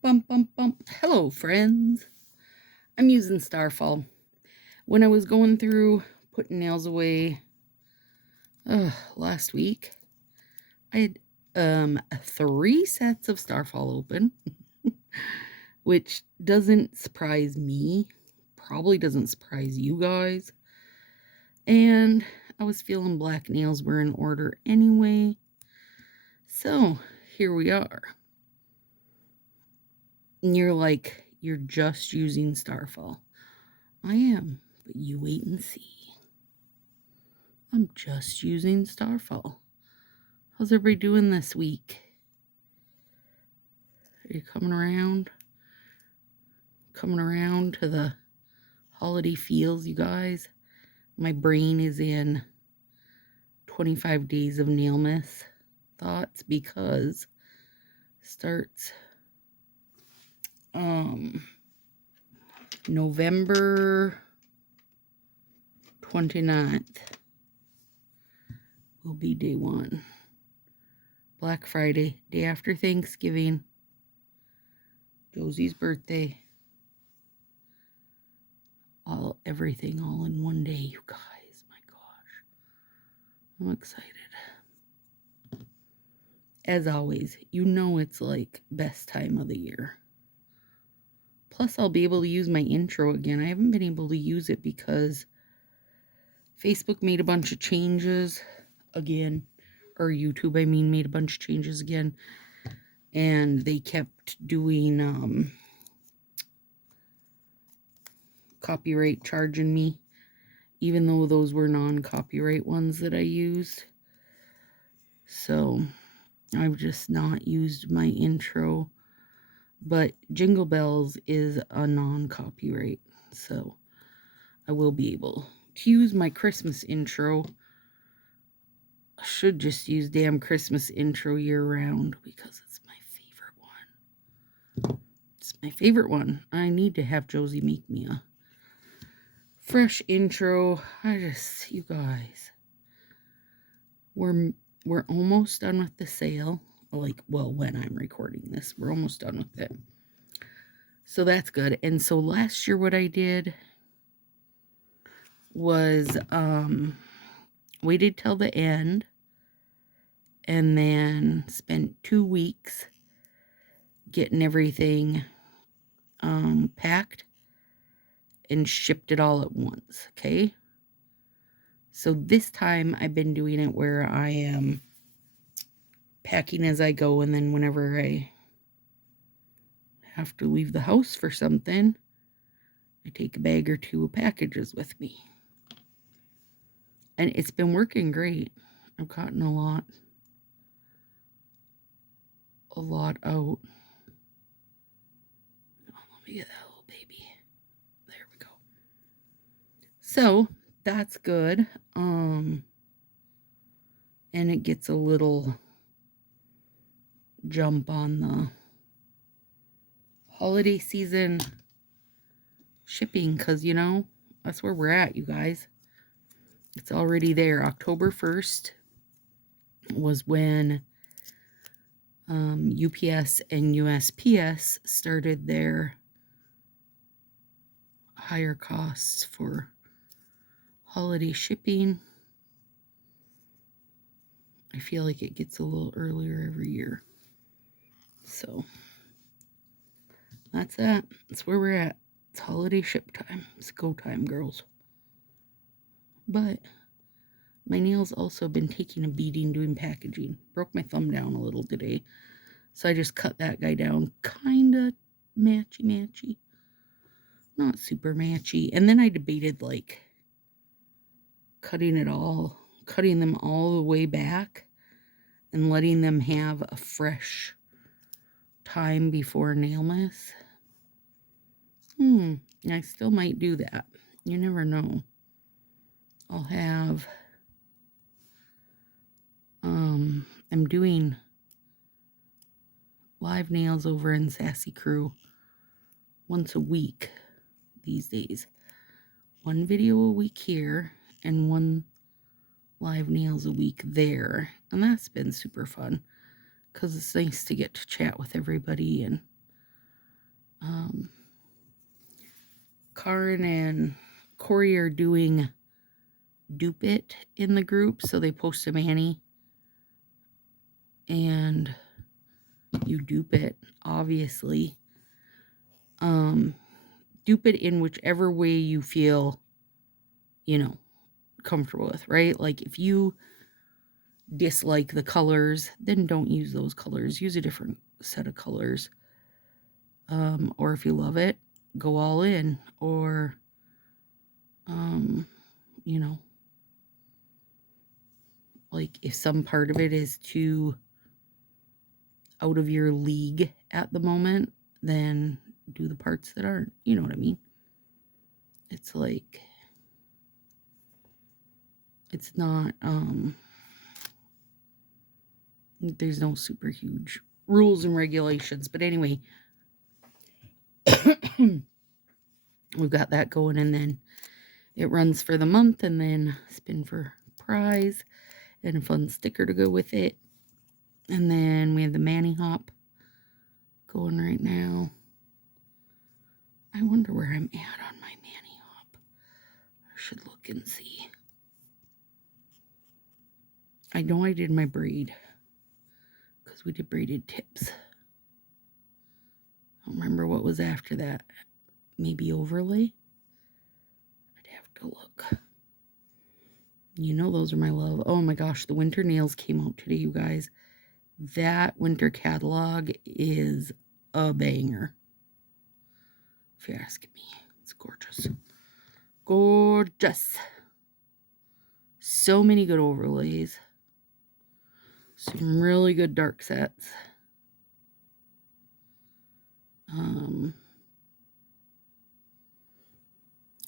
Bump, bump, bump. Hello, friends. I'm using Starfall. When I was going through putting nails away last week, I had 3 sets of Starfall open, which doesn't surprise me. Probably doesn't surprise you guys. And I was feeling black nails were in order anyway. So here we are. And you're like, you're just using Starfall. I am, but you wait and see. I'm just using Starfall. How's everybody doing this week? Are you coming around? Coming around to the holiday feels, you guys? My brain is in 25 days of nailmas thoughts because starts November 29th will be day 1. Black Friday, day after Thanksgiving, Josie's birthday. Everything all in one day, you guys. My gosh. I'm excited. As always, you know it's like best time of the year. Plus, I'll be able to use my intro again. I haven't been able to use it because Facebook made a bunch of changes again. Or YouTube, I mean, made a bunch of changes again. And they kept doing copyright charging me, even though those were non-copyright ones that I used. So I've just not used my intro, but Jingle Bells is a non-copyright, so I will be able to use my Christmas intro. I should just use damn Christmas intro year-round because it's my favorite one. It's my favorite one. I need to have Josie make me a fresh intro. You guys, we're almost done with the sale. When I'm recording this, we're almost done with it. So that's good. And so last year what I did was waited till the end and then spent 2 weeks getting everything packed and shipped it all at once, okay? So this time I've been doing it where I am packing as I go, and then whenever I have to leave the house for something, I take a bag or 2 of packages with me. And it's been working great. I've gotten a lot out. Let me get that little baby. There we go. So that's good. And it gets a little jump on the holiday season shipping because, that's where we're at, you guys. It's already there. October 1st was when UPS and USPS started their higher costs for holiday shipping. I feel like it gets a little earlier every year. So that's that. That's where we're at. It's holiday ship time. It's go time, girls. But my nails also been taking a beating doing packaging. Broke my thumb down a little today. So I just cut that guy down. Kinda matchy. Not super matchy. And then I debated cutting them all the way back and letting them have a fresh time before nailmas. I still might do that. You never know. I'll have I'm doing live nails over in Sassy Crew once a week these days. 1 video a week here and 1 live nails a week there. And that's been super fun because it's nice to get to chat with everybody and Karen and Corey are doing Dupe It in the group, so they post a mani and you dupe it, obviously. Dupe it in whichever way you feel, comfortable with, right? Like if you dislike the colors, then don't use those colors. Use a different set of colors. Or if you love it, go all in. Or, like if some part of it is too out of your league at the moment, then do the parts that aren't. You know what I mean? It's like, it's not, there's no super huge rules and regulations. But anyway, we've got that going, and then it runs for the month, and then spin for prize and a fun sticker to go with it. And then we have the Mani Hop going right now. I wonder where I'm at on my Mani Hop. I should look and see. I know I did my braid because we did braided tips. I don't remember what was after that. Maybe overlay? I'd have to look. You know those are my love. Oh my gosh, the winter nails came out today, you guys. That winter catalog is a banger. If you're asking me, it's gorgeous. Gorgeous. So many good overlays. Some really good dark sets.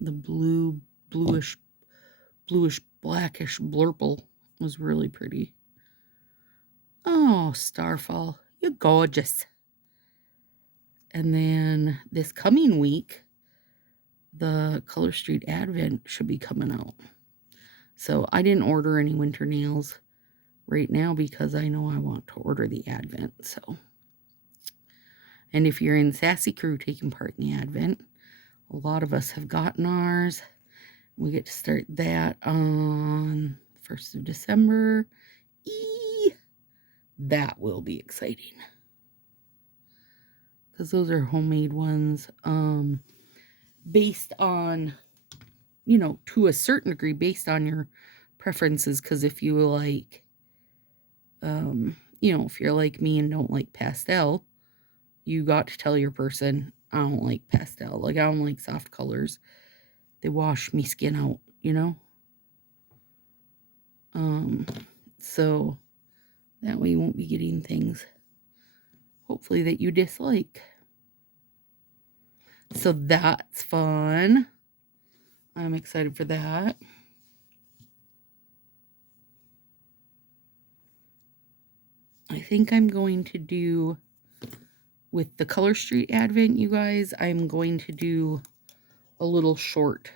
The bluish, blackish blurple was really pretty. Oh, Starfall, you're gorgeous. And then this coming week, the Color Street Advent should be coming out. So I didn't order any winter nails right now because I know I want to order the Advent. So, and if you're in Sassy Crew taking part in the Advent, a lot of us have gotten ours. We get to start that on 1st of December. That will be exciting. Because those are homemade ones. Based on, to a certain degree, based on your preferences. Because if you like, if you're like me and don't like pastel, you got to tell your person, I don't like pastel. Like, I don't like soft colors. They wash me skin out, So that way you won't be getting things, hopefully, that you dislike. So that's fun. I'm excited for that. I think I'm going to do, with the Color Street Advent, you guys, I'm going to do a little short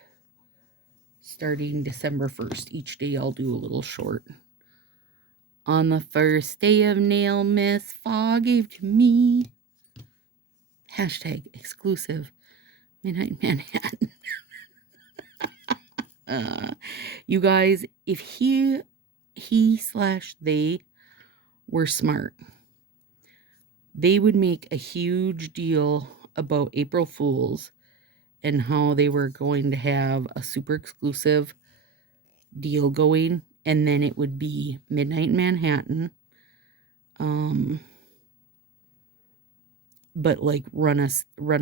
starting December 1st. Each day I'll do a little short. On the first day of nail, Miss Fogg gave to me. Hashtag exclusive Midnight Manhattan. You guys, if he/they were smart, they would make a huge deal about April Fools and how they were going to have a super exclusive deal going, and then it would be Midnight Manhattan. But like run a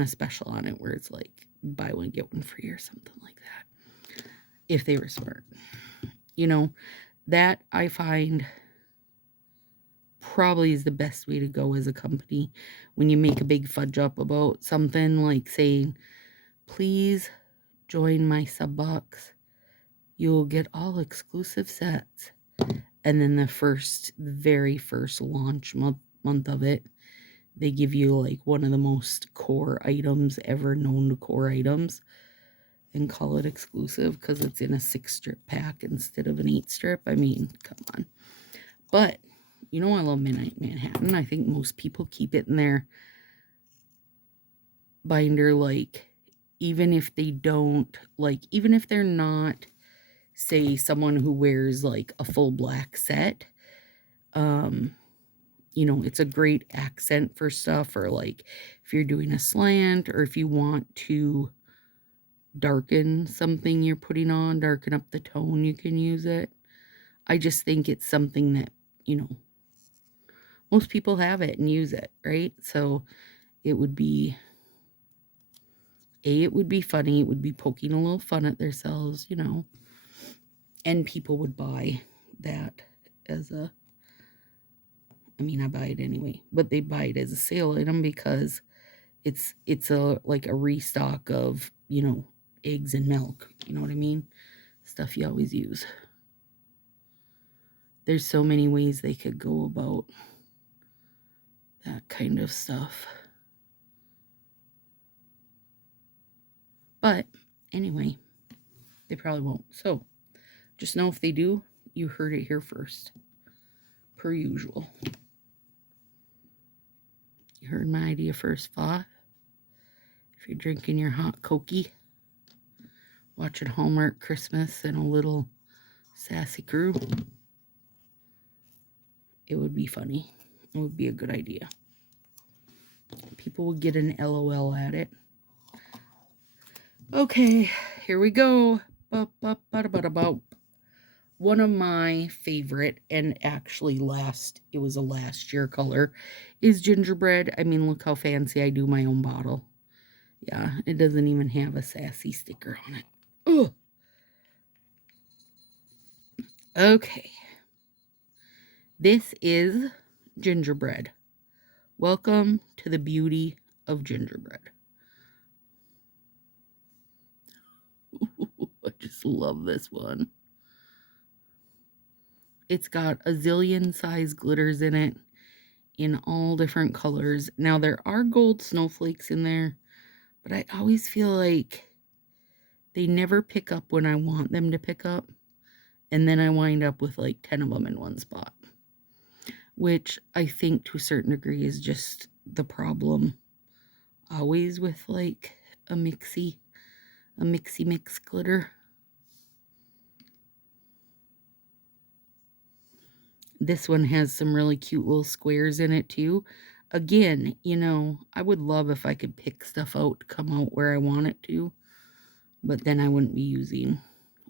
special on it where it's like buy one get one free or something like that. If they were smart, that I find probably is the best way to go as a company when you make a big fudge up about something, like saying, please join my sub box. You'll get all exclusive sets. And then the very first launch month of it, they give you like one of the most core items ever known to core items and call it exclusive because it's in a 6-strip pack instead of an 8-strip. I mean, come on. But, I love Midnight Manhattan. I think most people keep it in their binder, like, even if they don't, like, even if they're not, say, someone who wears, like, a full black set, you know, it's a great accent for stuff, or, like, if you're doing a slant, or if you want to darken something you're putting on, darken up the tone, you can use it. I just think it's something that, you know, most people have it and use it, right? So it would be, it would be funny. It would be poking a little fun at themselves, you know. And people would buy that as a, I mean, I buy it anyway, but they buy it as a sale item because it's a, like, a restock of, you know, eggs and milk. You know what I mean? Stuff you always use. There's so many ways they could go about that kind of stuff. But anyway, they probably won't. So just know if they do, you heard it here first. Per usual. You heard my idea first, Fa. If you're drinking your hot Cokie, watching Hallmark Christmas and a little Sassy crew, it would be funny. It would be a good idea. People would get an LOL at it. Okay, here we go. One of my favorite, and actually it was a last year color, is Gingerbread. I mean, look how fancy I do my own bottle. Yeah, it doesn't even have a Sassy sticker on it. Ugh. Okay. This is Gingerbread. Welcome to the beauty of gingerbread. I just love this one. It's got a zillion size glitters in it in all different colors. Now, there are gold snowflakes in there, but I always feel like they never pick up when I want them to pick up. And then I wind up with like 10 of them in one spot, which I think to a certain degree is just the problem always with like a mixy mix glitter. This one has some really cute little squares in it too. Again, you know, I would love if I could pick stuff out to come out where I want it to, but then I wouldn't be using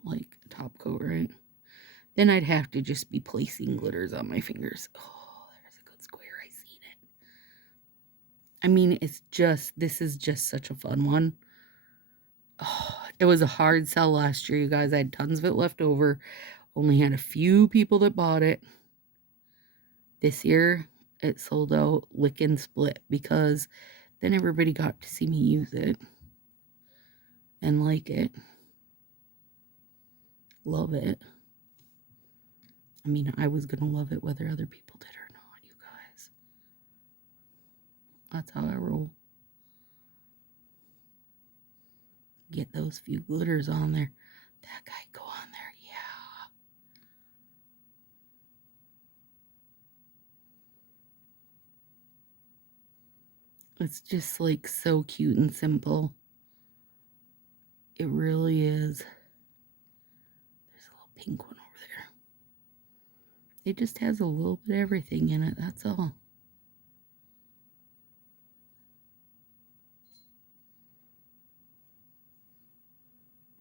like a top coat, right? Then I'd have to just be placing glitters on my fingers. Oh, there's a good square. I seen it. I mean, this is just such a fun one. Oh, it was a hard sell last year, you guys. I had tons of it left over. Only had a few people that bought it. This year, it sold out lick and split because then everybody got to see me use it and like it. Love it. I mean, I was going to love it whether other people did or not, you guys. That's how I roll. Get those few glitters on there. That guy go on there, yeah. It's just like so cute and simple. It really is. There's a little pink one over there. It just has a little bit of everything in it, that's all.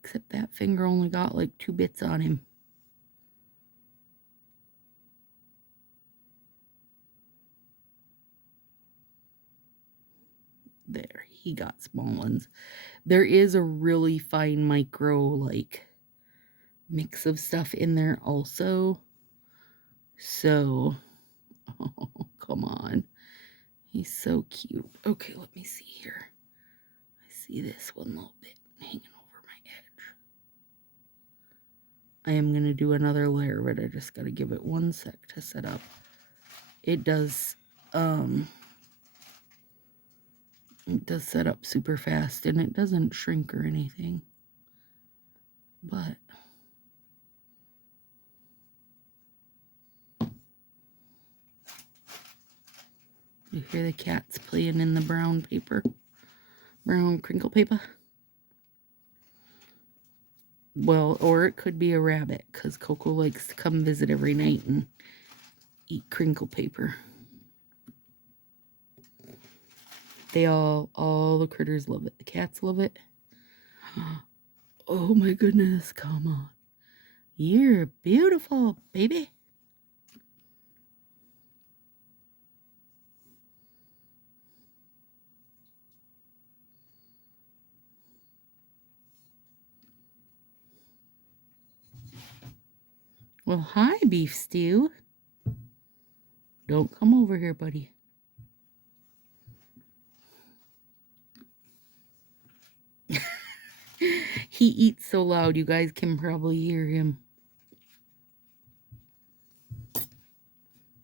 Except that finger only got like 2 bits on him. There, he got small ones. There is a really fine micro, like, mix of stuff in there also. So, oh, come on. He's so cute. Okay, let me see here. I see this one little bit hanging over my edge. I am going to do another layer, but I just got to give it 1 sec to set up. It does set up super fast, and it doesn't shrink or anything. But you hear the cats playing in the brown paper? Brown crinkle paper. Well, or it could be a rabbit, because Coco likes to come visit every night and eat crinkle paper. They all the critters love it. The cats love it. Oh my goodness, come on. You're beautiful, baby. Well, hi, Beef Stew. Don't come over here, buddy. He eats so loud, you guys can probably hear him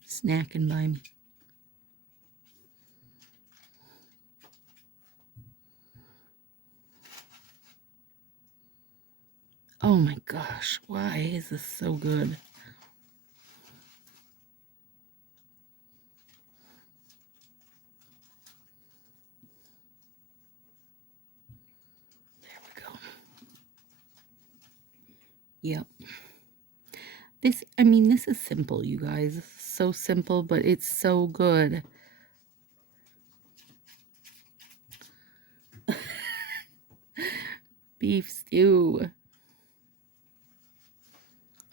snacking by me. Oh my gosh, why is this so good? There we go. Yep. This is simple, you guys. This is so simple, but it's so good. Beef stew.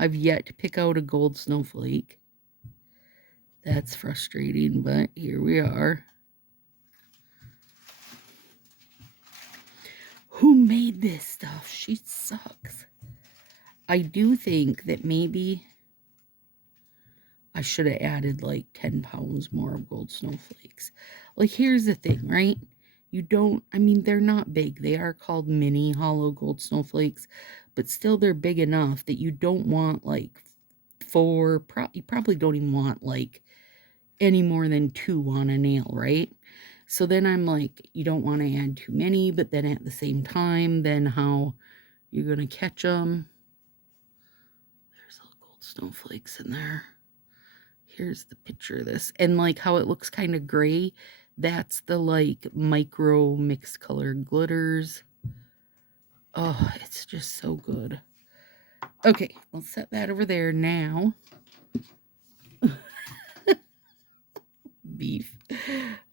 I've yet to pick out a gold snowflake. That's frustrating, but here we are. Who made this stuff? She sucks. I do think that maybe I should have added like 10 pounds more of gold snowflakes. Like, here's the thing, right? You don't, they're not big. They are called mini hollow gold snowflakes, but still they're big enough that you don't want like you probably don't even want like any more than 2 on a nail, right? So then I'm like, you don't want to add too many, but then at the same time, then how you're going to catch them. There's little gold snowflakes in there. Here's the picture of this. And like how it looks kind of gray, that's the like micro mixed color glitters. Oh, it's just so good. Okay, we'll set that over there now. Beef.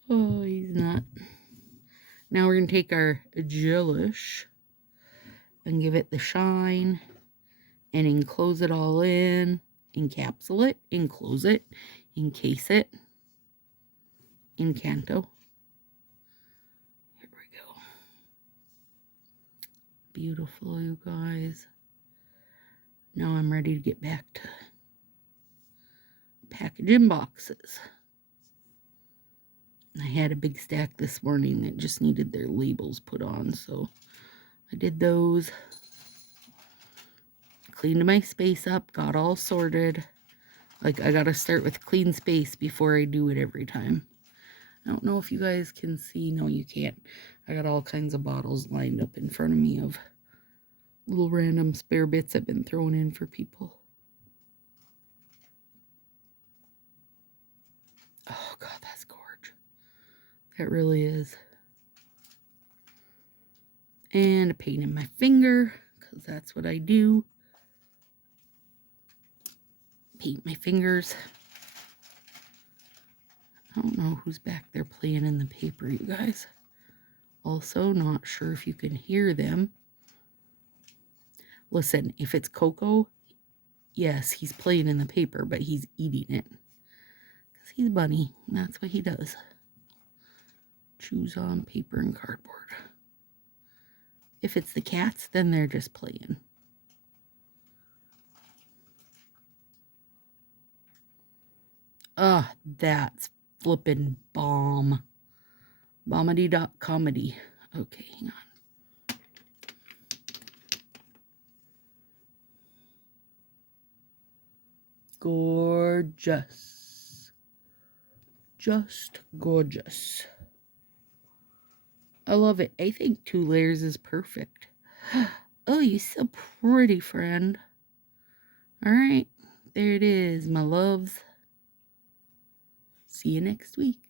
Oh, he's not. Now we're going to take our gelish and give it the shine and enclose it all in, encapsulate it, enclose it, encase it, Encanto. Here we go. Beautiful, you guys. Now I'm ready to get back to packaging boxes. I had a big stack this morning that just needed their labels put on, so I did those. Cleaned my space up, got all sorted. Like, I gotta start with clean space before I do it every time. I don't know if you guys can see. No, you can't. I got all kinds of bottles lined up in front of me of little random spare bits I've been throwing in for people. Oh, God, that's gorgeous. It really is. And a paint in my finger, because that's what I do. Paint my fingers. I don't know who's back there playing in the paper, you guys. Also, not sure if you can hear them. Listen, if it's Coco, yes, he's playing in the paper, but he's eating it. Because he's a bunny, and that's what he does. Chews on paper and cardboard. If it's the cats, then they're just playing. Ah, that's flippin' bomb. Bommity.comedy. Okay, hang on. Gorgeous. Just gorgeous. I love it. I think 2 layers is perfect. Oh, you're so pretty, friend. All right. There it is, my loves. See you next week.